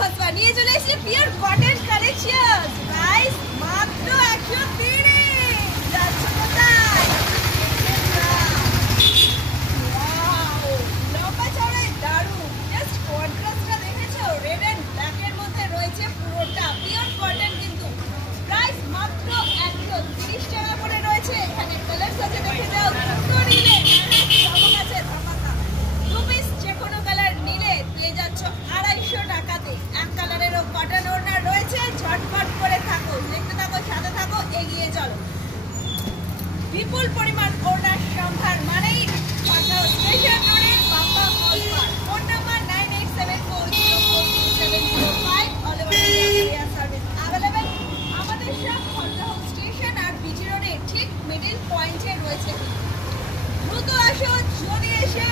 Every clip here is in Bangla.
ফসফা নিয়ে চলে এসেছি পিওর কটন কালেকশন গাইস, মাত্র 130 যাচ্ছে কোথায়? ওয়াও, লম্বা চওড়ায় দারুণ। জাস্ট কন্ট্রাস্টটা দেখেছো? রেড এন্ড ব্ল্যাক এর মধ্যে রয়েছে, পুরোটা পিওর কটন। কিন্তু প্রাইস মাত্র 130 টাকা করে রয়েছে। এখানে কালারস আছে, দেখে যাও। দুটো নিলে চমক আছে, ধামাকা। দু পিস যে কোনো কালার নিলে পেয়ে যাচ্ছ 250 টাকাতে। এক কালারেরও কটন ওড়না রয়েছে। ঝটপট করে থাকো, দেখতে থাকো, সাথে থাকো, এগিয়ে চলো। বিপুল পরিমাণ ওড়নার সম্ভার মানেই পাটনা স্টেশন রোডের বাপ্পা ফসফা। Phone number 9874042705। All over India service available. আমাদের সব পাটনা স্টেশন আর বিজি রোডে ঠিক মিডল পয়েন্টে রয়েছে। দ্রুত আসো, যদি এসে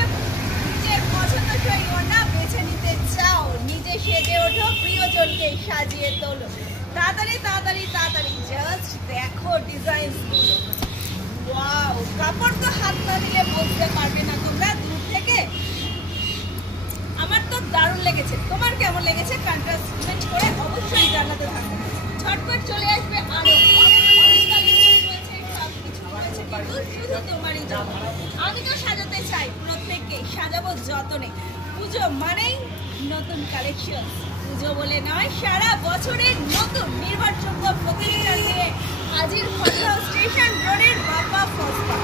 নিজের পছন্দসই ওড়না বেছে নিতে চাও। নিজে সেজে ওঠো, প্রিয়জনকে সাজিয়ে তোলো। তাড়াতাড়ি তাড়াতাড়ি তাড়াতাড়ি, জাস্ট দেখো ডিজাইনগুলো। ওয়াও, কাপড় তো হাত না দিলে বলতে পারবে না তোমরা দূর থেকে। আমার তো দারুণ লেগেছে, তোমার কেমন লেগেছে? কন্ট্রাস্ট করে অবশ্যই জানাতে থাকবে। ঝটপট চলে আসবে। আরো শুধু তোমারই জন্য। আমি তো সাজাতে চাই, প্রত্যেককে সাজাবো যতনে। পুজো মানেই নতুন কালেকশন। পুজো বলে নয়, সারা বছরের নতুন নির্ভরযোগ্য প্রতিষ্ঠান নিয়ে হাজির পাটনা স্টেশন রোডের বাপ্পা ফসফা।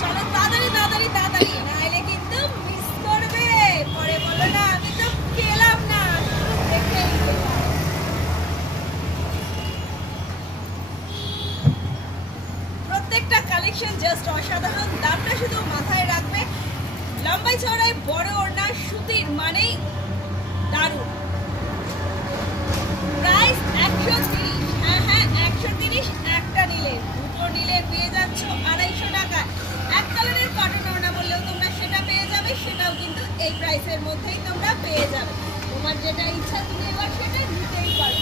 চলো তাড়াতাড়ি তাড়াতাড়ি তাড়াতাড়ি, নাইলে কিন্তু মিস করবে। পরে বলো না আমি তো গেলাম না, দেখেই গেলাম। প্রত্যেকটা কালেকশন জাস্ট অসাধারণ। দামটা শুধু মাথায় রাখবে। লম্বাই চড়াই বড় ওড়না সুতির মানেই দারুণ। প্রাইস 130। হ্যাঁ হ্যাঁ, 130। একটা নিলে, দুটো নিলে পেয়ে যাচ্ছ 250 টাকা। এক কালারের কটন ওড়না বললেও তোমরা সেটা পেয়ে যাবে। সেটাও কিন্তু এই প্রাইসের মধ্যেই তোমরা পেয়ে যাবে। তোমার যেটা ইচ্ছা তুমি এবার সেটা নিতেই পারো।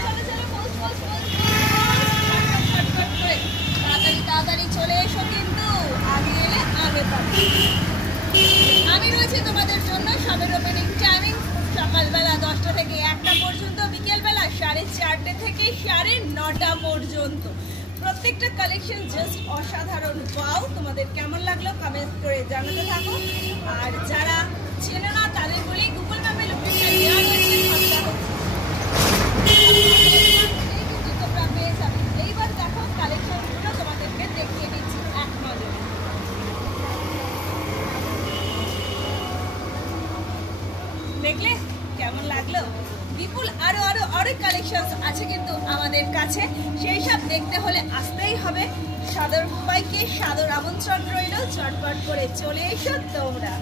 চলো চলো, পোস্ট পোস্ট পোস্ট ছটফট করে তাড়াতাড়ি তাড়াতাড়ি চলে এসো, কিন্তু আগে এলে আগে পাবে। আমি রয়েছি তোমাদের জন্য। সবের ওপেনিং টাইমিং সকালবেলা 10টা থেকে 1টা পর্যন্ত, বিকেলবেলা 4:30 থেকে 9:30 পর্যন্ত। প্রত্যেকটা কালেকশন জাস্ট অসাধারণ। পাও, তোমাদের কেমন লাগলো কমেন্ট করে জানাতে থাকো। আর যারা চেনে না তাদের বলি, গুগল ম্যাপে লোকেশন দেওয়া রয়েছে। তোমরা পেয়ে যাবে। এইবার দেখো কালেকশনগুলো তোমাদেরকে দেখিয়ে দিচ্ছি এক নজরে। দেখলে কেমন লাগলো? বিপুল আরো আরো অনেক কালেকশন আছে কিন্তু আমাদের কাছে। সেই সব দেখতে হলে আসতেই হবে। সবাইকে সাদর আমন্ত্রণ রইল। চটপট করে চলে এসো তোমরা।